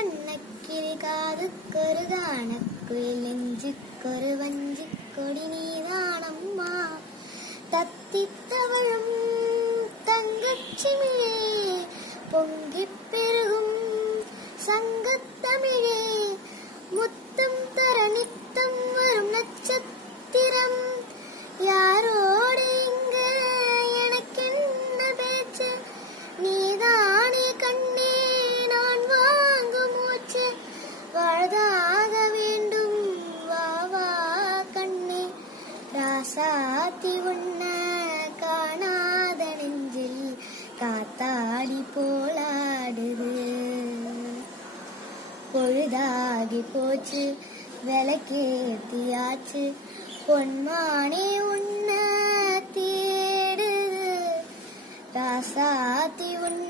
വണ്ണക്കിളി കാതുക്കൊരു കാണക്കുയിൽ നെഞ്ചുക്കൊരു വഞ്ചിക്കൊടി നീതാണമ്മ. തത്തിത്തവഴും തങ്കച്ചിമിഴേ പൊങ്കിപ്പെരുകും സംഘത്തമിഴേ മുത്തും തരണിത്തം വരും നക്ഷത്തിരം யாரோடு இங்க எனக்கு என்ன பேச்சு நீதானே கண்ணே நான் வாங்கும் மூச்சு வாழ்தாக வேண்டும் வா வா கண்ணே ராசாத்தி உன்ன காணாத நெஞ்சில் காத்தாடி போலாடுது பொழுதாகி போச்சு விளக்கேத்தியாச்சு பொன்மானே உன்ன தேடுது ராசாத்தி உன்ன